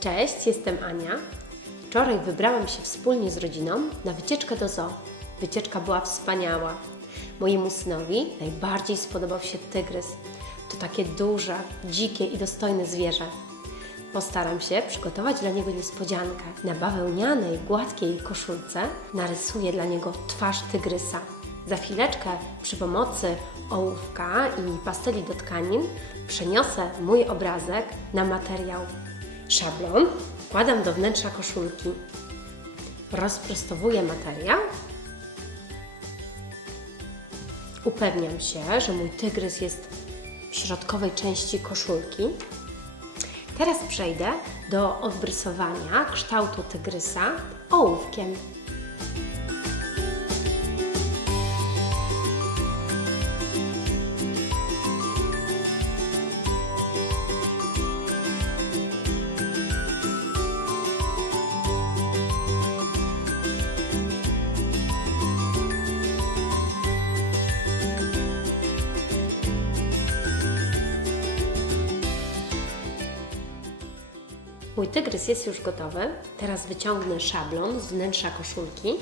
Cześć, jestem Ania. Wczoraj wybrałam się wspólnie z rodziną na wycieczkę do zoo. Wycieczka była wspaniała. Mojemu synowi najbardziej spodobał się tygrys. To takie duże, dzikie i dostojne zwierzę. Postaram się przygotować dla niego niespodziankę. Na bawełnianej, gładkiej koszulce narysuję dla niego twarz tygrysa. Za chwileczkę przy pomocy ołówka i pasteli do tkanin przeniosę mój obrazek na materiał. Szablon wkładam do wnętrza koszulki. Rozprostowuję materiał. Upewniam się, że mój tygrys jest w środkowej części koszulki. Teraz przejdę do odbrysowania kształtu tygrysa ołówkiem. Mój tygrys jest już gotowy. Teraz wyciągnę szablon z wnętrza koszulki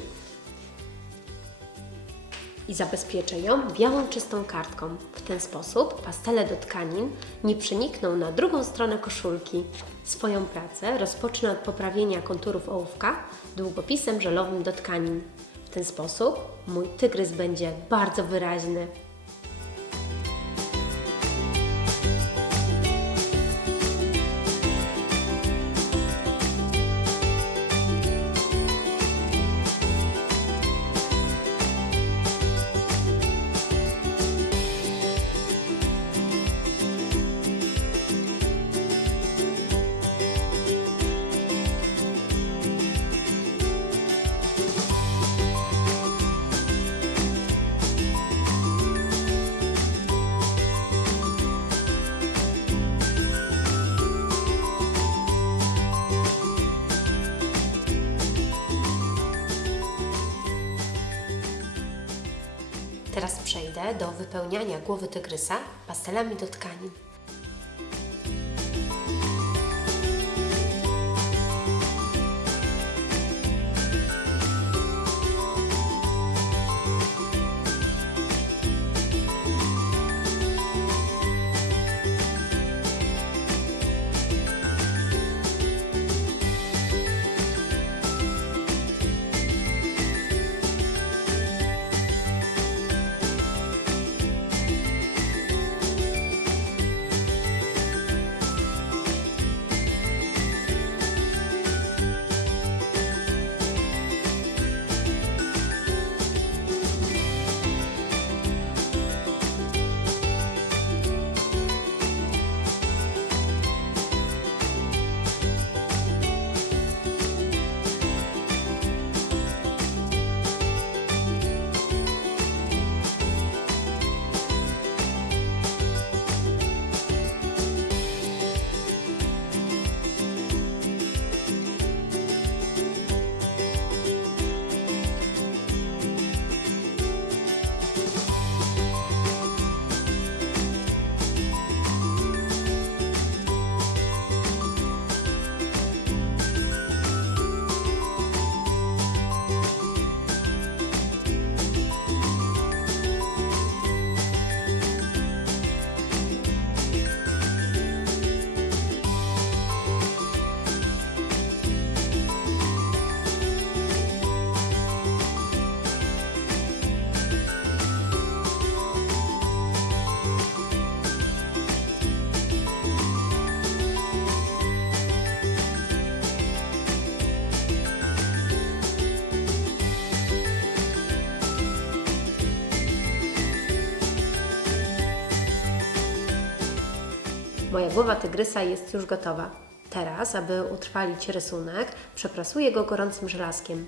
i zabezpieczę ją białą, czystą kartką. W ten sposób pastele do tkanin nie przenikną na drugą stronę koszulki. Swoją pracę rozpocznę od poprawienia konturów ołówka długopisem żelowym do tkanin. W ten sposób mój tygrys będzie bardzo wyraźny. Teraz przejdę do wypełniania głowy tygrysa pastelami do tkanin. Moja głowa tygrysa jest już gotowa. Teraz, aby utrwalić rysunek, przeprasuję go gorącym żelazkiem.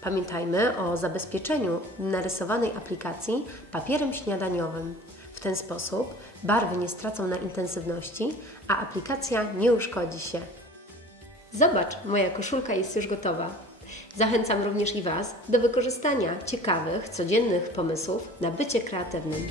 Pamiętajmy o zabezpieczeniu narysowanej aplikacji papierem śniadaniowym. W ten sposób barwy nie stracą na intensywności, a aplikacja nie uszkodzi się. Zobacz, moja koszulka jest już gotowa. Zachęcam również i Was do wykorzystania ciekawych, codziennych pomysłów na bycie kreatywnym.